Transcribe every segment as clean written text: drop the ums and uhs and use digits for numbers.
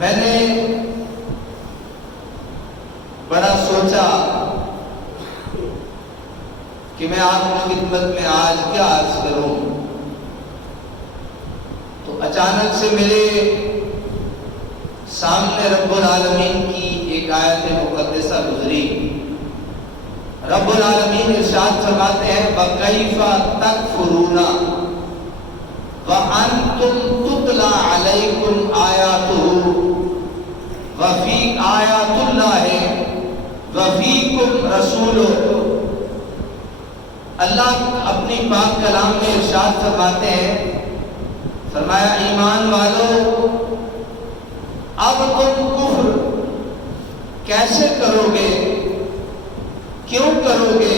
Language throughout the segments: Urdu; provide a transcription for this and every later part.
میں نے بڑا سوچا کہ میں آپ کی خدمت میں آج کیا عرض کروں، تو اچانک سے میرے سامنے رب العالمین کی ایک آیت مقدسہ گزری۔ رب العالمین ارشاد فرماتے ہیں وَكَيْفَ تَكْفُرُونَ وَأَنْتُمْ تُتْلَى عَلَيْكُمْ آيَاتُهُ وَفِي آيَاتُ اللَّهِ وَفِيكُمْ رَسُولُهُ۔ اللہ اپنی پاک کلام میں ارشاد فرماتے ہیں، فرمایا ایمان والو اب تم کفر کیسے کرو گے، کیوں کرو گے،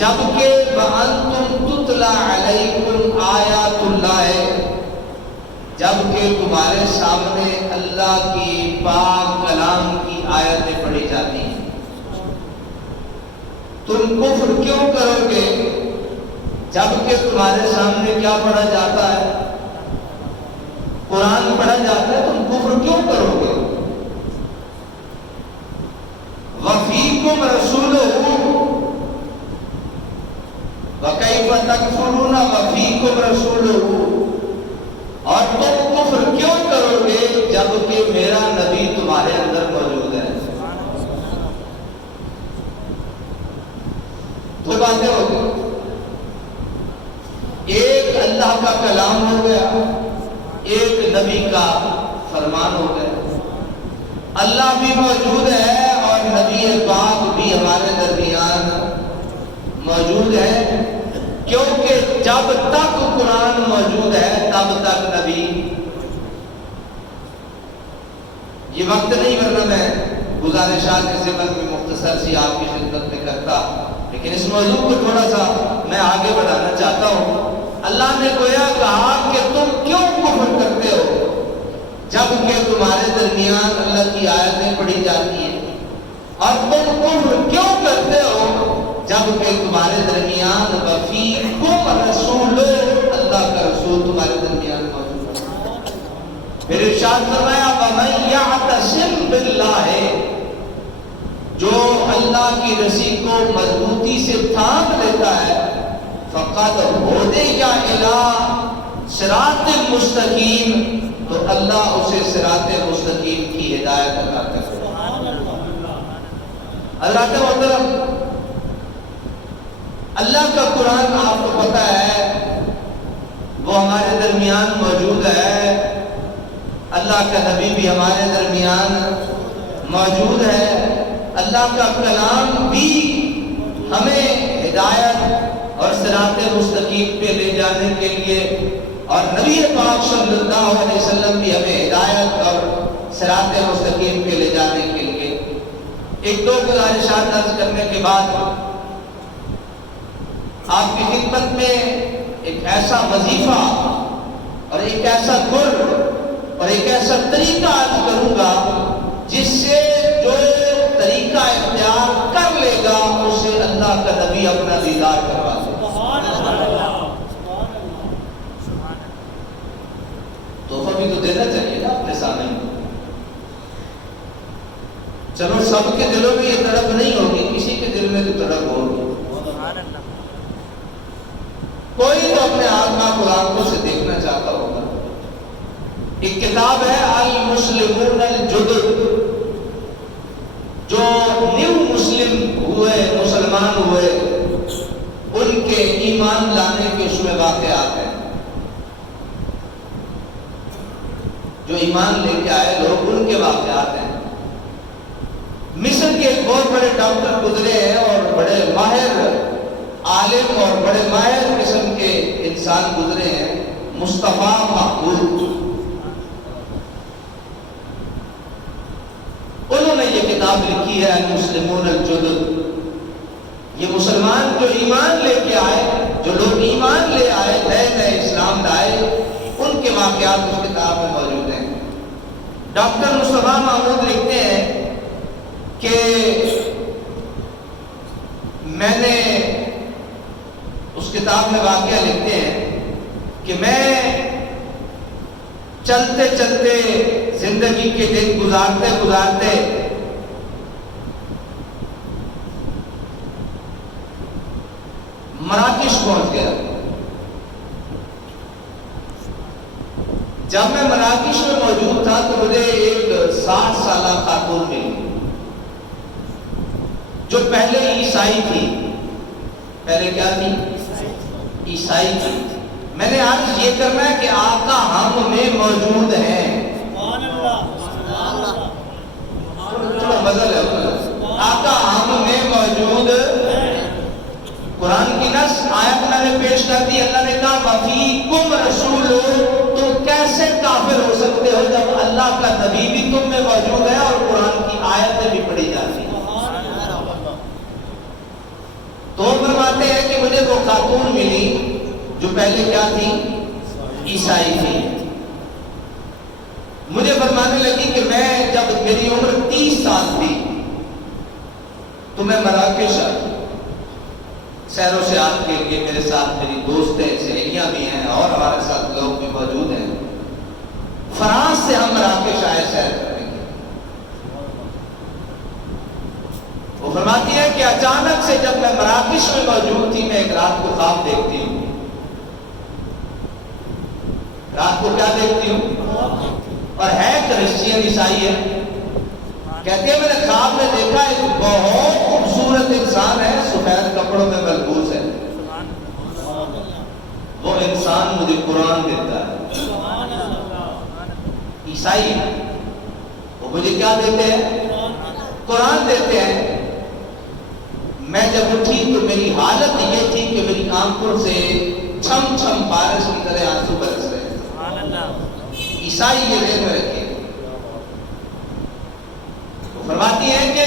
جبکہ وَأَنْتُمْ تُتْلَى عَلَيْكُمْ آيَاتُ اللَّهِ، جبکہ تمہارے سامنے اللہ کی پاک کلام کی آیتیں پڑھی جاتی ہیں۔ تم کفر کیوں کرو گے جبکہ تمہارے سامنے کیا پڑھا جاتا ہے، قرآن پڑھا جاتا ہے، تم کفر کیوں کرو گے؟ وَفِيكُمْ رَسُولُهُ وَكَيْفَ تَكْفُرُونَ وَفِيكُمْ رَسُولُهُ، اور تم کفر کیوں کرو گے جبکہ میرا نبی تمہارے اندر موجود ہے۔ دو باتیں ہو گئی، ایک اللہ کا کلام ہو گیا، ایک نبی کا فرمان ہو گیا۔ اللہ بھی موجود ہے اور نبی پاک بھی ہمارے درمیان موجود ہے، کیونکہ جب تک قرآن موجود ہے تب تک نبی۔ یہ وقت نہیں، ورنہ میں گزارشات کے ضمن میں مختصر سی آپ کی خدمت میں کرتا، لیکن اس موضوع کو تھوڑا سا میں آگے بڑھانا چاہتا ہوں۔ اللہ نے گویا کہا کہ تم کیوں کفر کرتے ہو جبکہ تمہارے درمیان اللہ کی آیتیں پڑھی جاتی ہیں، اور تم کفر کیوں کرتے ہو جبکہ تمہارے درمیان وفیکم رسول، اللہ کا رسول تمہارے درمیان موجود ہے۔ پھر ارشاد فرمایا وَمَن يَعْتَصِمْ بِاللَّهِ، جو اللہ کی رسی کو مضبوطی سے تھام لیتا ہے فقد ہدی الی صراط مستقیم، تو اللہ اسے صراط مستقیم کی ہدایت عطا کرے۔ حضرات محترم، اللہ کا قرآن آپ کو پتہ ہے وہ ہمارے درمیان موجود ہے، اللہ کا نبی بھی ہمارے درمیان موجود ہے، اللہ کا کلام بھی ہمیں ہدایت اور صراط مستقیم پہ لے جانے کے لیے، اور نبی پاک صلی اللہ علیہ وسلم بھی ہمیں ہدایت اور صراط مستقیم پہ لے جانے کے لیے۔ ایک دو گزارشات عرض کرنے کے بعد آپ کی خدمت میں ایک ایسا وظیفہ اور ایک ایسا گر اور ایک ایسا طریقہ عرض کروں گا جس سے جو طریقہ اختیار کر لے گا اسے اللہ کا نبی اپنا دیدار کروا دے۔ تحفہ بھی تو دینا چاہیے نا اپنے سامنے۔ چلو سب کے دلوں میں یہ تڑپ نہیں ہوگی، کسی کے دل میں تو تڑپ ہوگی۔ کوئی تو اپنے آقا قرآن کو سے دیکھنا چاہتا ہوگا۔ ایک کتاب ہے المسلمون الجدد، جو نیو مسلم ہوئے، مسلمان ہوئے، ان کے ایمان لانے کے اس میں واقعات ہیں۔ جو ایمان لے کے آئے لوگ، ان کے واقعات ہیں۔ مصر کے ایک بہت بڑے ڈاکٹر گزرے ہیں اور بڑے ماہر عالم اور بڑے ماہر قسم کے انسان گزرے ہیں، مصطفیٰ محمود۔ انہوں نے یہ کتاب لکھی ہے المسلمون الجدد۔ یہ مسلمان جو ایمان لے کے آئے، جو لوگ ایمان لے آئے، نئے نئے اسلام لائے، ان کے واقعات اس کتاب میں موجود ہیں۔ ڈاکٹر مصطفیٰ محمود لکھتے ہیں کہ میں نے اس کتاب میں واقعہ لکھتے ہیں کہ میں چلتے چلتے زندگی کے دن گزارتے گزارتے مراکش پہنچ گیا۔ جب میں مراکش میں موجود تھا تو مجھے ایک 60 سالہ خاتون ملی جو پہلے عیسائی تھی۔ پہلے کیا تھی؟ عیسائی تھی۔ میں نے عرض یہ کرنا ہے کہ آقا ہم میں موجود ہیں۔ تھوڑا بدل ہے، آقا ہم میں موجود۔ قرآن کی نص آیت میں نے پیش کر دی، اللہ نے کہا وَفِيكُمْ رَسُولٌ، تم کیسے کافر ہو سکتے ہو جب اللہ کا نبی بھی تم میں موجود ہے اور قرآن کی آیتیں بھی پڑھی جاتی ہیں۔ تو فرماتے ہیں کہ مجھے وہ خاتون ملی جو پہلے کیا تھی؟ عیسائی تھی۔ مجھے فرمانے لگی کہ میں جب میری عمر 30 سال تھی تو میں مراکش آئی سیر و سیاحت کے لیے۔ میرے ساتھ میری دوستیں سہیلیاں بھی ہیں اور ہمارے ساتھ لوگ بھی موجود ہیں۔ فرانس سے ہم مراکش آئے سیر کرنے کے۔ وہ فرماتی ہے کہ اچانک سے جب میں مراکش میں موجود تھی، میں ایک رات کو خواب دیکھتی ہوں۔ رات کو کیا دیکھتی ہوں؟ اور ہے کرسچین عیسائی ہے۔ کہتے ہیں میں نے خواب میں دیکھا ایک بہت خوبصورت انسان ہے، سفید کپڑوں میں ملبوس ہے۔ وہ انسان مجھے قرآن دیتا ہے۔ عیسائی وہ مجھے کیا دیتے ہیں؟ قرآن دیتے ہیں۔ میں جب اٹھی تو میری حالت یہ تھی کہ میری آنکھوں سے چھم چھم بارش کی طرح آنسو برس رہے تھے۔ عیسائی یہ ذہن میں رکھے۔ وہ فرماتی ہے کہ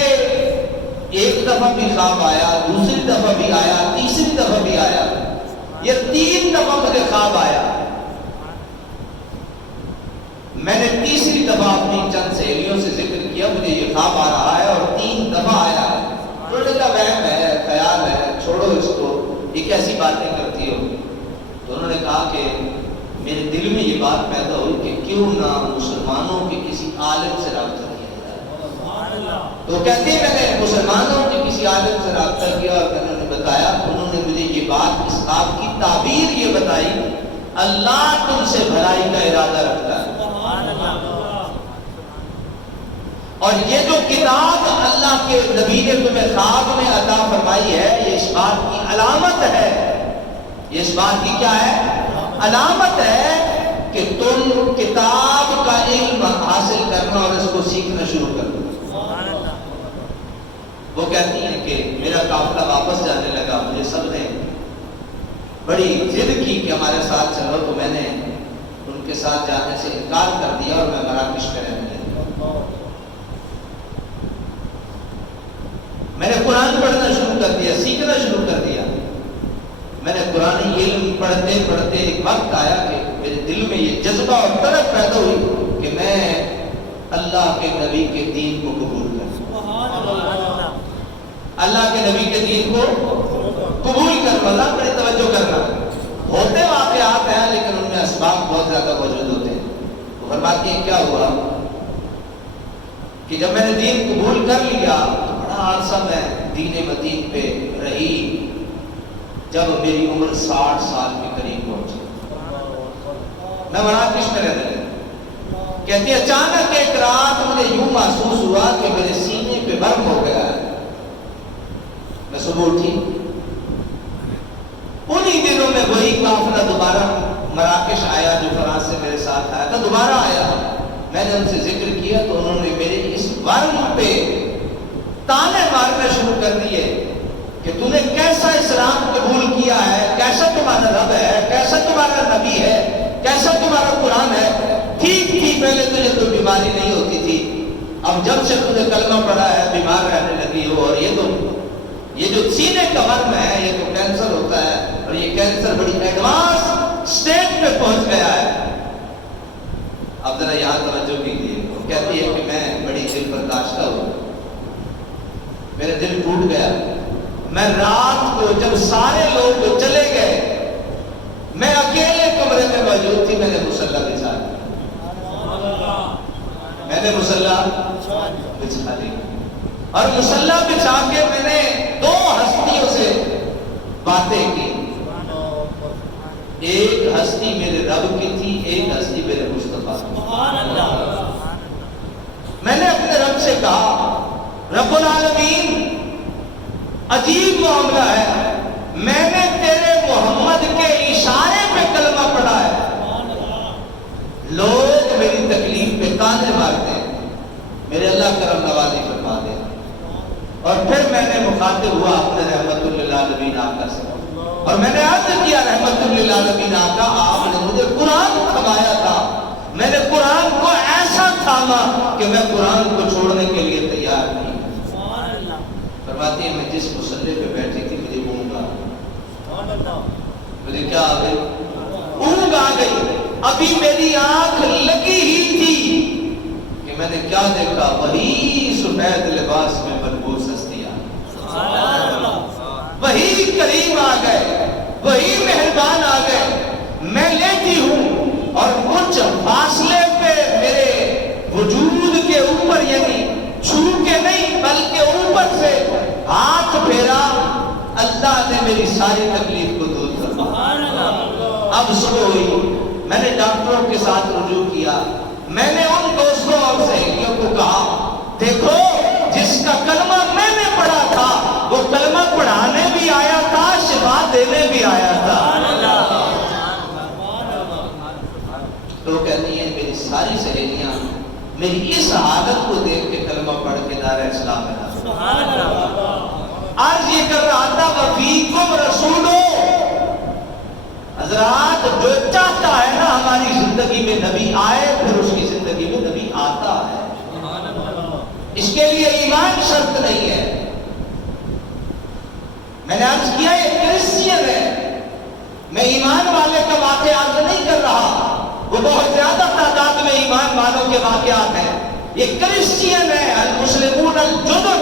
ایک دفعہ بھی خواب آیا، دوسری دفعہ بھی آیا، تیسری دفعہ بھی آیا، یہ 3 دفعہ مجھے خواب آیا۔ میں نے تیسری دفعہ اپنی چند سہیلیوں سے ذکر کیا مجھے یہ خواب آ رہا ہے اور 3 دفعہ آیا ہے۔ انہوں نے کہا وہم ہے، خیال ہے، چھوڑو اس کو، یہ کیسی باتیں کرتی ہو؟ تو انہوں نے کہا کہ میرے دل میں یہ بات پیدا ہوئی کہ کیوں نہ مسلمانوں کے کسی عالم سے رابطہ کیا جائے۔ تو کہتے ہیں میں نے مسلمانوں کے کسی عالم سے رابطہ کیا اور انہوں نے بتایا، انہوں نے مجھے یہ بات اس خواب کی تعبیر یہ بتائی، اللہ تم سے بھلائی کا ارادہ رکھتا ہے۔ اور یہ جو کتاب اللہ کے نبی نے تمہیں خواب میں عطا فرمائی ہے، یہ اس بات کی علامت ہے، یہ اس بات کی کیا ہے؟ علامت ہے کہ تم کتاب کا علم حاصل کرنا اور اس کو سیکھنا شروع کر دو۔ وہ کہتی ہیں کہ میرا قافلہ واپس جانے لگا، مجھے سب نے بڑی ضد کی کہ ہمارے ساتھ چلو، تو میں نے ان کے ساتھ جانے سے انکار کر دیا اور میں مراکش میں رہنے لگا۔ میں نے قرآن پڑھنا شروع کر دیا، سیکھنا شروع کر دیا۔ میں نے قرآن علم پڑھتے پڑھتے ایک وقت آیا کہ میرے دل میں یہ جذبہ اور طلب پیدا ہوئی کہ میں اللہ کے نبی کے دین کو قبول کروں، اللہ کے نبی کے دین کو قبول کروں۔ اللہ بڑی توجہ کرنا، ہوتے واقعات ہیں لیکن ان میں اسباب بہت زیادہ موجود ہوتے ہیں۔ تو فرماتی ہیں کیا ہوا کہ جب میں نے دین قبول کر لیا تو بڑا عرصہ میں دین مدین پہ رہی، جب میری عمر 60 سال کے قریب پہنچی میں مراکش میں رہنے لگا۔ کہتی اچانک ایک رات مجھے یوں محسوس ہوا کہ میرے سینے پہ برف ہو گیا ہے۔ میں صبح اٹھی، انہی دنوں میں وہی قافلہ دوبارہ مراکش آیا جو فرانس سے میرے ساتھ آیا تھا، دوبارہ آیا۔ میں نے ان سے ذکر کیا تو انہوں نے میرے اس ورم پہ تانے مارنا شروع کر دیے کہ تو نے کیسا اسلام قبول کیا ہے، کیسا تمہارا رب ہے، کیسا تمہارا نبی ہے، کیسا تمہارا قرآن ہے۔ ٹھیک تھی پہلے تجھے تو بیماری نہیں ہوتی تھی، اب جب سے تجھے کلمہ پڑھا ہے بیمار رہنے لگی ہو، اور یہ جو سینے کا ورم ہے یہ تو کینسر ہوتا ہے، اور یہ کینسر بڑی ایڈوانس سٹیج پہ پہنچ گیا ہے۔ اب ذرا یہاں توجہ کیجیے۔ وہ کہتی ہے کہ میں بڑی دل برداشتہ ہوں، میرے دل ٹوٹ گیا۔ میں رات کو جب سارے لوگ چلے گئے، میں اکیلے کمرے میں موجود تھی، میں نے مصلی بچھا دیا۔ نے مصلی بچھا لی اور مصلی بچھا کے میں نے دو ہستیوں سے باتیں کی. ایک ہستی میرے رب کی تھی, ایک ہستی میرے مصطفیٰ کی. میں نے اپنے رب سے کہا رب العالمین عجیب معاملہ ہے, میں نے تیرے محمد کے اشارے پہ کلمہ پڑھا ہے, لوگ میری تکلیف پہ تانے مارتے ہیں, میرے اللہ کرم نوازی فرما دے. اور پھر میں نے مخاطب ہوا اپنے رحمت للعالمین آقا سے اور میں نے عرض کیا رحمت للعالمین آقا آپ نے مجھے قرآن تھمایا تھا, میں نے قرآن کو ایسا تھاما کہ میں قرآن کو چھوڑنے کے لیے تیار نہیں. فرماتی ہے میں جس مصلی پہ بیٹھی تھی مجھے اونگ آ گئی. مجھے کیا آ گئی؟ اونگ آ گئی. ابھی میری آنکھ لگی ہی تھی کہ میں نے کیا دیکھا, وہی سفید لباس میں ملبوس ہستیاں, وہی کریم آ گئے, وہی مہربان آ گئے. میں لیتی ہوں اور کچھ فاصلے پہ میرے وجود کے اوپر, یعنی چھو کے نہیں بلکہ اوپر سے ہاتھ پھیرا, اللہ نے میری ساری تکلیف کو دور کر دیا. اب صبح ہوئی, میں نے ڈاکٹروں کے ساتھ رجوع کیا, میں نے ان دوستوں اور سہیلیوں کو کہا دیکھو جس کا کلمہ میں نے پڑھا تھا وہ کلمہ پڑھانے بھی آیا تھا, شفا دینے بھی آیا تھا. تو کہتی ہیں میری ساری سہیلیاں میری اس حالت کو دیکھ کے کلمہ پڑھ کے دارِ اسلام میں داخل. آج یہ کر رہا تھا وفیکم رسولو. حضرات جو چاہتا ہے نا ہماری زندگی میں نبی آئے, پھر اس کی زندگی میں نبی آتا ہے. اس کے لیے ایمان شرط نہیں ہے. میں نے عرض کیا یہ کرسچین ہے, میں ایمان والے کا واقعہ عرض نہیں کر رہا, وہ بہت زیادہ تعداد میں ایمان والوں کے واقعات ہیں. یہ کرسچین ہے المسلمون الجدد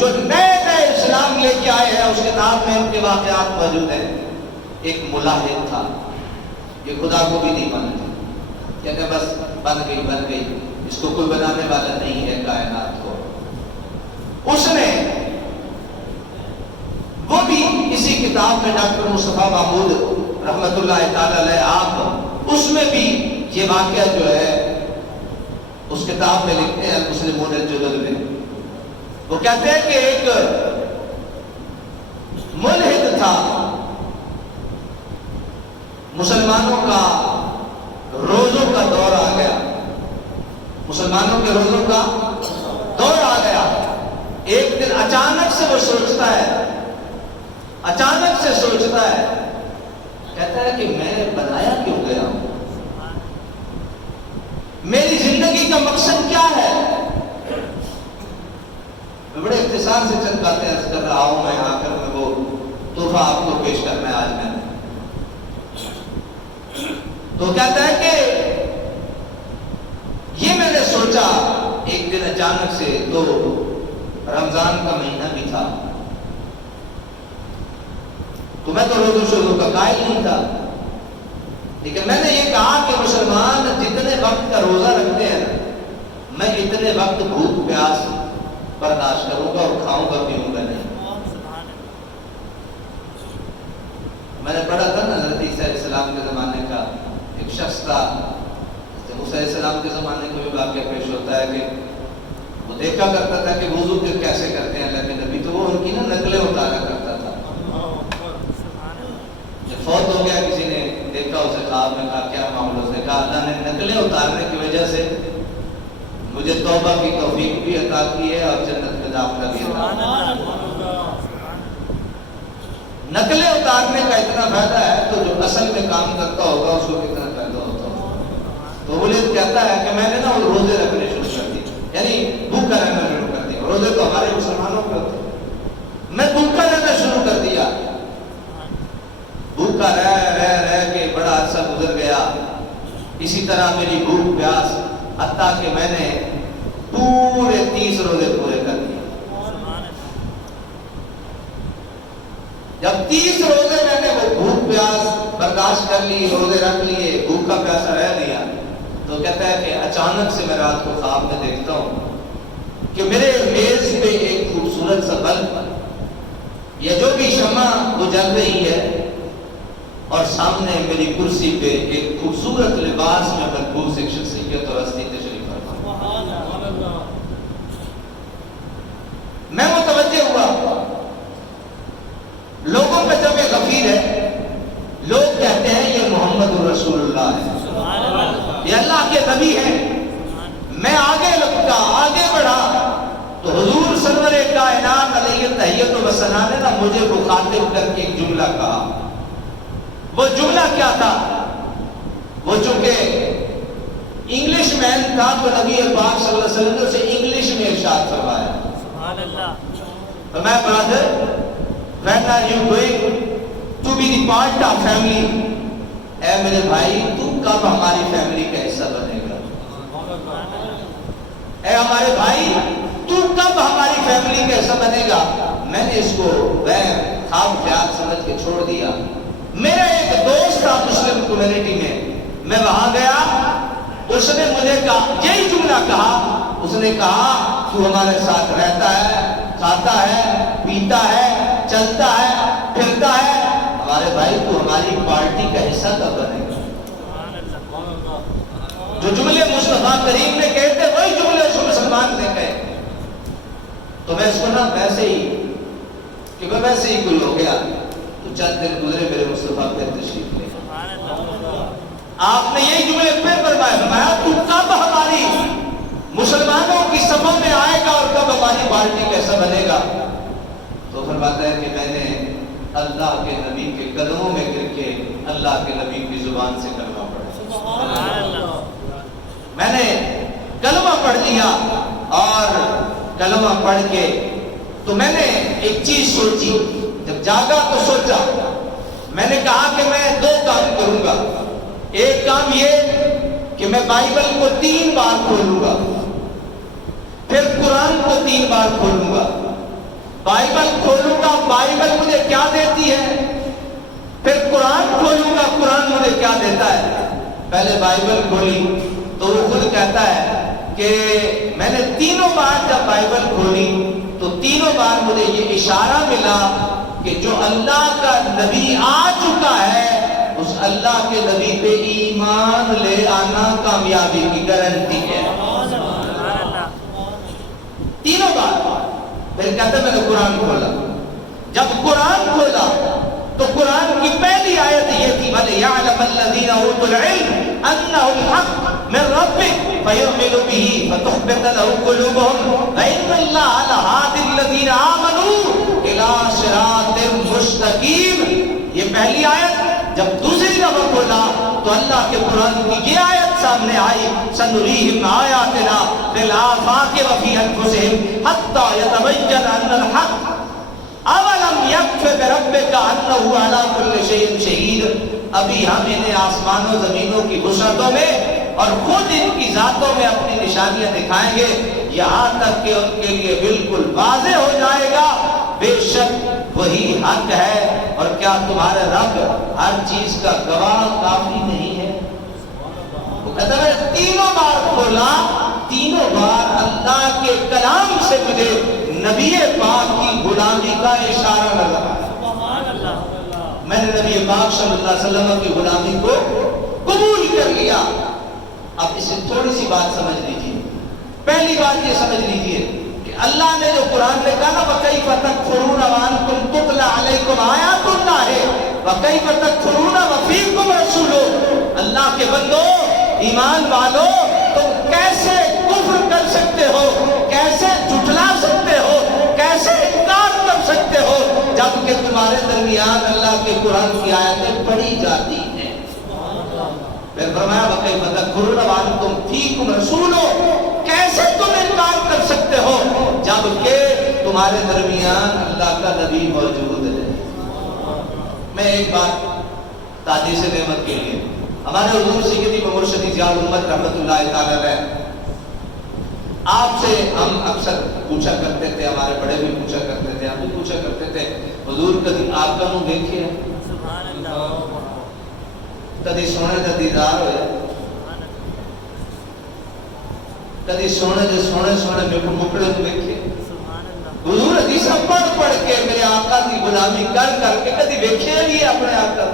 جو نئے نئے اسلام لے کے آئے ہیں, اس کتاب میں ان کے واقعات موجود ہیں. ایک ملاحد تھا, یہ خدا کو بھی نہیں مانتے, کہتے بس بن گئی, اس کو کوئی بنانے والا نہیں ہے کائنات کو. اس نے وہ بھی اسی کتاب میں ڈاکٹر مصطفیٰ محمود رحمت اللہ تعالی علیہ آپ اس میں بھی یہ واقعہ جو ہے اس کتاب میں لکھتے ہیں المسلمون الجدد میں. وہ کہتے ہیں کہ ایک ملحد تھا, مسلمانوں کا روزوں کا دور آ گیا, مسلمانوں کے روزوں کا دور آ گیا. ایک دن اچانک سے وہ سوچتا ہے, کہتا ہے کہ میں بنایا کیوں گیا ہوں, میری زندگی کا مقصد کیا ہے. میں بڑے اختصار سے چند باتیں عرض کر رہا ہوں, میں آ کر میں وہ تحفہ آپ کو پیش کرنا ہے آج میں. تو کہتا ہے کہ یہ میں نے سوچا ایک دن اچانک سے, تو رمضان کا مہینہ بھی تھا, تو میں تو روزہ شروع کا قائل نہیں تھا, لیکن میں نے یہ کہا کہ مسلمان جتنے وقت کا روزہ رکھتے ہیں میں اتنے وقت بھوک پیاس برداشت کروں گا اور کھاؤں گا پیوں گا نہیں. میں نے پڑھا تھا نا حضرت عیسیٰ علیہ السلام کے زمانے کا ایک شخص تھا, موسیٰ علیہ السلام کے زمانے کو بھی واقعہ پیش ہوتا ہے کہ وہ دیکھا کرتا تھا کہ وضو کیسے کرتے ہیں اللہ کے نبی, تو وہ ان کی نا نقلیں اتارا کرتا تھا. جب فوت ہو گیا کسی نے دیکھا اسے خواب میں, کہا کیا معاملہ, اس نے کہا اللہ نے نقلیں اتارنے کی وجہ سے مجھے توبہ کی توفیق بھی عطا کی ہے اور جنت میں داخلہ بھی عطا کی. نقلیں اتارنے کا اتنا فائدہ ہے تو جو اصل میں کام کرتا ہوگا اس کو کتنا فائدہ ہوتا ہوگا. تو وہ کہتا ہے کہ میں نے نا وہ روزے رکھنے شروع کر دی, یعنی بھوکا رہنا شروع کر دیا. روزے تو ہمارے مسلمانوں کے ہوتے, میں بھوکا رہنا شروع کر دیا. بھوکا رہ کے بڑا عرصہ گزر گیا. اسی طرح میری بھوک پیاس حتیٰ کہ میں نے پورے 30 روزے پورے کر دیے. جب 30 روزے میں نے وہ بھوک پیاس برداشت کر لی, روزے رکھ لیے, بھوکا پیاسا رہ لیا, تو تو کہتا ہے کہ اچانک سے میں رات کو خواب میں دیکھتا ہوں کہ میرے میز پہ ایک خوبصورت سا بلب یا جو بھی شمع وہ جل رہی ہے، اور سامنے میری کرسی پہ ایک خوبصورت لباس میں ملبوس ایک شخصیت اور ہستی تشریف فرما۔ میں متوجہ ہوا، لوگوں پہ جب یہ غفیر ہے، لوگ کہتے ہیں یہ محمد رسول اللہ ہے، یہ اللہ کے نبی ہے۔ میں آگے لگتا، آگے بڑھا تو حضور سرور کائنات علیہ تحیت و ثنا نے مجھے مخاطب کر کے ایک جملہ کہا۔ وہ جملہ کیا تھا؟ وہ چونکہ انگلش مین تھا تو نبی پاک صلی اللہ علیہ وسلم نے اسے انگلش میں ارشاد فرمایا۔ سبحان اللہ۔ میں برادر، when are you going to be the part of family؟ اے میرے بھائی، تو کب ہماری فیملی کا حصہ بنے گا؟ اے ہمارے بھائی، تو کب ہماری فیملی کا حصہ بنے گا؟ میں نے اس کو خواب خیال سمجھ کے چھوڑ دیا۔ میرا ایک دوست تھا مسلم کمیونٹی میں وہاں گیا، اس نے مجھے کہا، یہی جملہ کہا، اس نے کہا تو ہمارے ساتھ رہتا ہے، کھاتا ہے، پیتا ہے، چلتا ہے، پھرتا ہے، ہمارے بھائی تو ہماری پارٹی کا حصہ کب بنے گا؟ جو جملے مصطفیٰ کریم نے کہے تھے وہی جملے اس مسلمان نے کہے۔ تو میں اس کو ویسے ہی کہ میں ویسے ہی کل ہو گیا، تو چند دن گزرے میرے مصطفیٰ پھر تشریف لے، آپ نے یہی جملے پھر فرمایا تو کب ہماری مسلمانوں کی صفوں میں آئے گا اور کب ہماری پارٹی کیسا بنے گا؟ تو فرماتا ہے کہ میں نے اللہ کے نبی کے قدموں میں گر کے اللہ کے نبی کی زبان سے کلمہ پڑھا، میں نے کلمہ پڑھ لیا، اور کلمہ پڑھ کے تو میں نے ایک چیز سوچی، جب جاگا تو سوچا، میں نے کہا کہ میں دو کام کروں گا۔ ایک کام یہ کہ میں بائبل کو 3 بار کھولوں گا، پھر قرآن کو 3 بار کھولوں گا۔ بائبل کھولوں گا، بائبل مجھے کیا دیتی ہے، پھر قرآن کھولوں گا، قرآن مجھے کیا دیتا ہے۔ پہلے بائبل کھولی تو وہ خود کہتا ہے کہ میں نے تینوں بار جب بائبل کھولی تو تینوں بار مجھے یہ اشارہ ملا کہ جو اللہ کا نبی آ چکا ہے اس اللہ کے نبی پہ ایمان لے آنا کامیابی کی گارنٹی ہے۔ تینوں بار پھر کہتے میں نے قرآن کھولا، جب قرآن کھولا تو قرآن کی پہلی آیت یہ تھی وَلِيَعْلَمَ الَّذِينَ أُوتُوا الْعِلْمَ أَنَّهُ الْحَقُّ مِنْ رَبِّكَ فَيُؤْمِنُوا بِهِ فَتُخْبِتَ لَهُ قُلُوبُهُمْ وَإِنَّ اللَّهَ لَهَادِ الَّذِينَ آمَنُوا إِلَى صِرَاطٍ مُسْتَقِيمٍ۔ یہ پہلی آیت۔ جب دوسری دفعہ کھولا تو اللہ کے قرآن کی یہ آیت سامنے آئی سَنُرِيهِمْ آيَاتِنَا فِي الْآفَاقِ وَفِي أَنفُسِهِمْ حَتَّى يَتَبَيَّنَ أَنَّ الْحَقَّ اولم یکفِ بربک انہ علی کل شیء شہید۔ ابھی ہم انہیں آسمانوں زمینوں کی وسعتوں میں اور خود ان کی ذاتوں میں اپنی نشانیاں دکھائیں گے، یہاں تک کہ ان کے لیے بالکل واضح ہو جائے گا بے شک وہی حق ہے، اور کیا تمہارے رب ہر چیز کا گواہ کافی نہیں ہے؟ وہ کہتا ہے تینوں بار کھولا، تینوں بار اللہ کے کلام سے مجھے نبی پاک کی غلامی کا اشارہ نظر آیا۔ میں نے نبی پاک صلی اللہ علیہ وسلم کی غلامی کو قبول کر لیا۔ اب اسے تھوڑی سی بات سمجھ لیجیے۔ پہلی بات یہ سمجھ لیجیے کہ اللہ نے جو قرآن میں کہا نا وَكَيْفَ تَكْفُرُونَ وَأَنْتُمْ تُتْلَى عَلَيْكُمْ آيَاتُ اللَّهِ وَكَيْفَ تَكْفُرُونَ وَفِيكُمْ رَسُولُهُ، اللہ کے بندو، ایمان والو، تم کیسے کفر کر سکتے ہو، کیسے جھٹلا سکتے ہو، کیسے انکار کر سکتے ہو جبکہ تمہارے درمیان اللہ کے قرآن کی آیتیں پڑھی جاتی ہیں۔ پھر فرمایا وَكَيْفَ تَكْفُرُونَ وَأَنْتُمْ فِيكُمْ رَسُولُهُ، کیسے تم انکار کر سکتے ہو جبکہ تمہارے درمیان اللہ کا نبی موجود ہے۔ میں ایک بات تحدیث نعمت کے لیے ہمارے حضور سیدی مرشد ضیاء الامت رحمۃ اللہ تعالی علیہ آپ سے ہم اکثر پوچھا کرتے تھے، ہمارے بڑے بھی پوچھا کرتے تھے، ہم بھی پوچھا کرتے تھے حضور کبھی آپ کا منہ دیکھے کبھی سونے کا دیدار ہوئے؟ کدی سونے دے سونے سونے میں مکڑے تو دیکھے حضور حدیثہ پڑھ پڑھ کے میرے آقا کی غلامی کر کر کے کدی دیکھے نہیں اپنے آقا.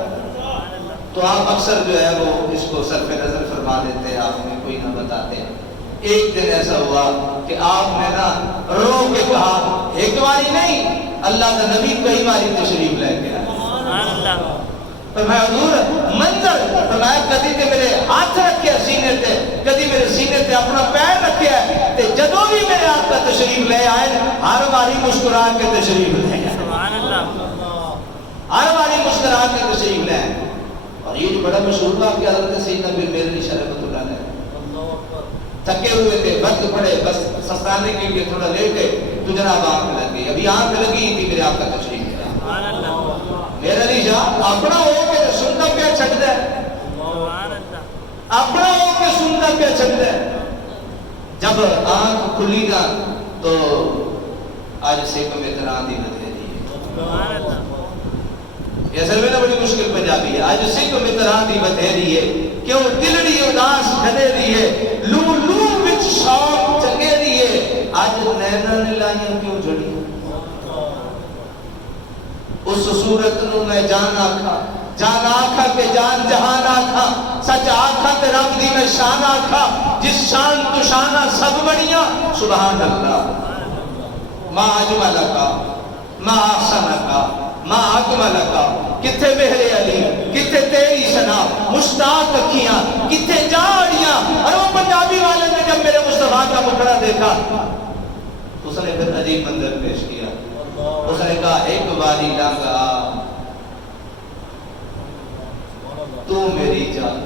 تو آپ اکثر جو ہے وہ اس کو صرف نظر فرما دیتے ہیں, آپ میں کوئی نہ بتاتے. ایک دن ایسا ہوا کہ آپ نے نا رو کے کہا, ایک باری نہیں, اللہ کا نبی کئی باری تشریف لے کے آئے. فرمایا حضور منظر, فرمایا کدی تے میرے ہاتھ رکھے سینے تے, کدی میرے سینے تے اپنا پیر رکھے ہے, تے جدوں بھی میرے آقا تشریف لے آئے ہر باری مسکرا کے تشریف لے آئے. ہر باری مسکرا کے تشریف لے آئے. اور یہ جو بڑا مشہور بات کہ حضرت سیدنا پیر میرے شرف اللہ علیہ تھکے ہوئے تھے, وقت پڑے, بس سستانے کے لیے تھوڑا لیٹے تو جناب آنکھ لگ گئی. ابھی آنکھ لگی تھی میرے آقا تشریف لے آئے. میرا علی جا اپنا ہو کے سنتا پیا چھٹ دے, اپنا ہو کے سنتا پیا چھٹ دے. جب آنکھ کھلی نا تو آج سے کو میتران دی بدھیری ہے. یہ اصل میں نا بڑی مشکل پنجابی ہے. آج سے کو میتران دی بدھیری ہے, کیوں دلڑی اداس کھلے دی ہے, لو لو وچ شوق چگے دی ہے. آج نینا نلائیاں کیوں جڑی, اس صورت نو میں جان آکھا, جان آکھا کہ جان جہان آکھا, سچ آکھا تے رب دی میں شان آکھا, جس شان تو شانہ سب بڑیاں سبحان اللہ. ما اجمل کا, ما احسن کا, ما اکمل کا, کتھے بہرے علی, کتھے تیری سنا, مشتاق اکھیاں, کتھے جاڑیاں. اور وہ پنجابی والے نے جب میرے مصطفیٰ کا مکڑا دیکھا, اس نے پھر عجیب منظر پیش کیا. اس نے کہا ایک باری لنگا تو میری جان,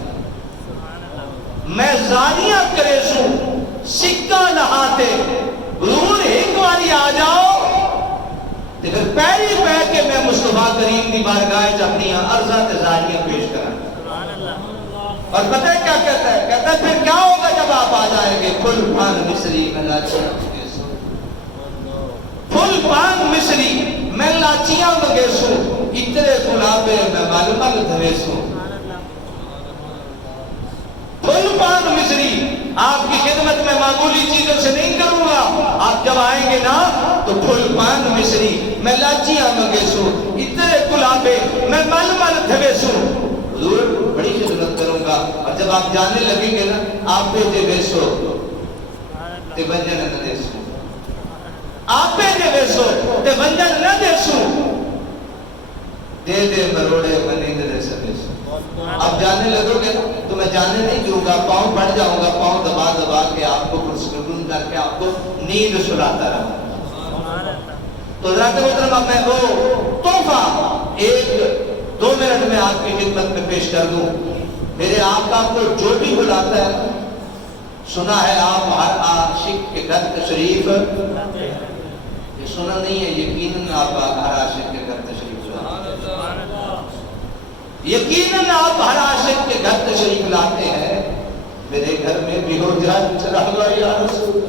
میں زانیہ کرے سوں سکہ نہاتے, حضور ایک باری آ جاؤ تے پھر پیری پہ کے میں مصطفیٰ کریم دی بارگاہ اپنی عرضہ تے زانیہ پیش کریں. اور پتہ ہے کیا کہتا ہے, کہتا ہے پھر کیا ہوگا جب آپ آ جائیں گے, کل پان مصری میں لاچیاں مگیسو, کل پان مصری میں لاچیاں مگیسو, اتنے گلابے میں مل مل دھریسو. کل پان مصری, آپ کی خدمت میں معمولی چیزوں سے نہیں کروں گا, آپ جب آئیں گے نا تو پھول پان مصری میں لاچیاں مگیسو, اتنے گلابے میں مل مل دھریسو. حضور بڑی خدمت کروں گا. اور جب آپ جانے لگیں گے نا, آپ پہ دے بیسو تے بنجن نہ دیسو, آپ پہ دے بیسو تے بنجن نہ دیسو, دے دے مروڑے بنیں دے سکیسو. آپ جانے لگو گے تو میں جانے نہیں دوں گا, پاؤں پڑ جاؤں گا, پاؤں دبا دبا کے آپ کو پرسکون کر کے آپ کو نیند سلاتا رہا. تو حضرات محترم میں وہ تحفہ ایک دو منٹ میں آپ کی خدمت میں پیش کر دوں. میرے آقا کو جو بھی بلاتا ہے, سنا ہے آپ ہر عاشق کے گھر تشریف, یہ سنا نہیں ہے, یقیناً آپ ہر عاشق کے گھر تشریف لاتے, یقیناً آپ ہر عاشق کے گھر تشریف لاتے ہیں. میرے گھر میں بھی ہو جائے چراغا یا رسول,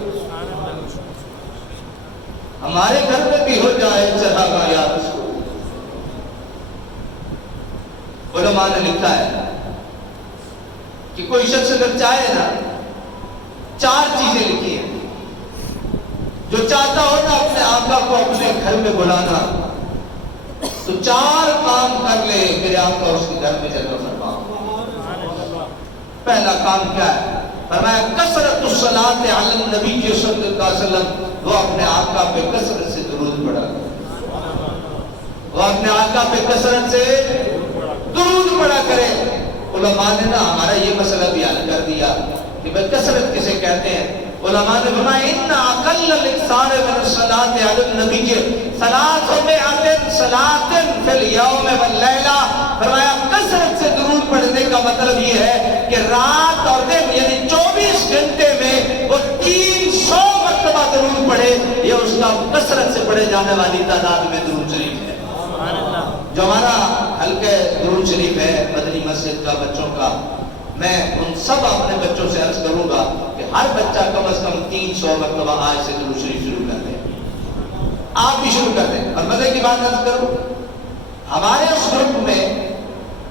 ہمارے گھر میں بھی ہو جائے چراغا یا رسول. علماء نے لکھا ہے کہ کوئی شخص اگر چاہے نا, چار چیزیں لکھی ہیں جو چاہتا ہو نا اپنے آقا کو اپنے گھر میں بلانا, تو چار کام کر لے, میرے آقا اس کے گھر میں جلوہ فرما. پہلا کام کیا ہے, فرمایا کثرت الصلاۃ علی النبی صلی اللہ علیہ وسلم, وہ اپنے آقا پہ کثرت سے درود پڑھا, وہ اپنے آقا پہ کثرت سے درود پڑھا کرے. علماء نے نا ہمارا یہ مسئلہ بیان کر دیا کہ بھئی کثرت کسے کہتے ہیں. علماء نے فرمایا ان اقل الاکثار من الصلاۃ علی النبی صلاۃ صلاۃ فی الیوم واللیلہ, فرمایا کثرت سے درود پڑھنے کا مطلب یہ ہے کہ رات اور دن یعنی 24 گھنٹے میں وہ 300 مرتبہ درود پڑھے. یہ اس کا کثرت سے پڑھے جانے والی تعداد میں درود شریف ہے. جو ہمارا حلقہ درود شریف ہے مدنی مسجد کا بچوں کا, میں ان سب اپنے بچوں سے عرض کروں گا کہ ہر بچہ کم از کم 300 مرتبہ آج سے درود شریف شروع کر دیں. آپ بھی شروع کر دیں. اور مزے کی بات عرض کروں, ہمارے اس گروپ میں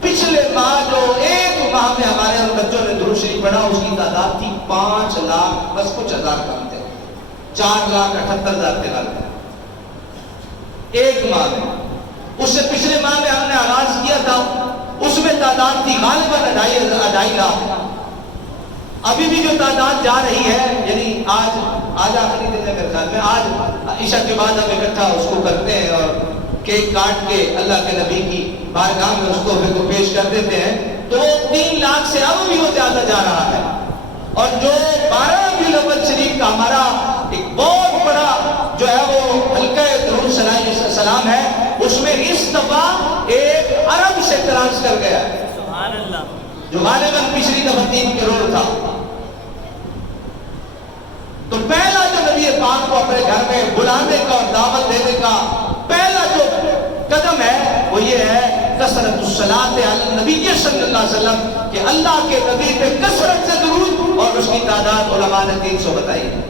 پچھلے ماہ جو ایک ماہ میں ہمارے ان بچوں نے درود شریف پڑھا، اس کی تعداد تھی 5 لاکھ بس کچھ ہزار کم تھے، 4,78,000 تھے غالب ایک ماہ میں۔ اس سے پچھلے ماہ میں ہم نے آغاز کیا تھا، اس میں تعداد تھی غالباً 2.5 لاکھ۔ ابھی بھی جو تعداد جا رہی ہے، یعنی آج آخری دن ہے میرے خیال میں، آج عشاء کے بعد ہم اکٹھا اس کو کرتے ہیں اور کیک کاٹ کے اللہ کے نبی کی بارگاہ میں اس کو پیش کر دیتے ہیں، تو 3 لاکھ سے اب بھی وہ زیادہ جا رہا ہے۔ اور جو 12 ربیع الاول شریف کا ہمارا ایک بہت بڑا جو ہے وہ حلقہ درود سلام ہے، اس میں اس دفعہ 1 ارب سے کراس کر گیا ہے، سبحان اللہ، جو غالباً پچھلی دفعہ 3 کروڑ تھا۔ تو پہلا جو نبی پاک کو اپنے گھر میں بلانے کا اور دعوت دینے کا پہلا جو قدم ہے وہ یہ ہے کثرت الصلاۃ علی النبی صلی اللہ علیہ وسلم کہ اللہ کے نبی پہ کثرت سے درود، اور اس کی تعداد علماء نے 300 بتائی ہے۔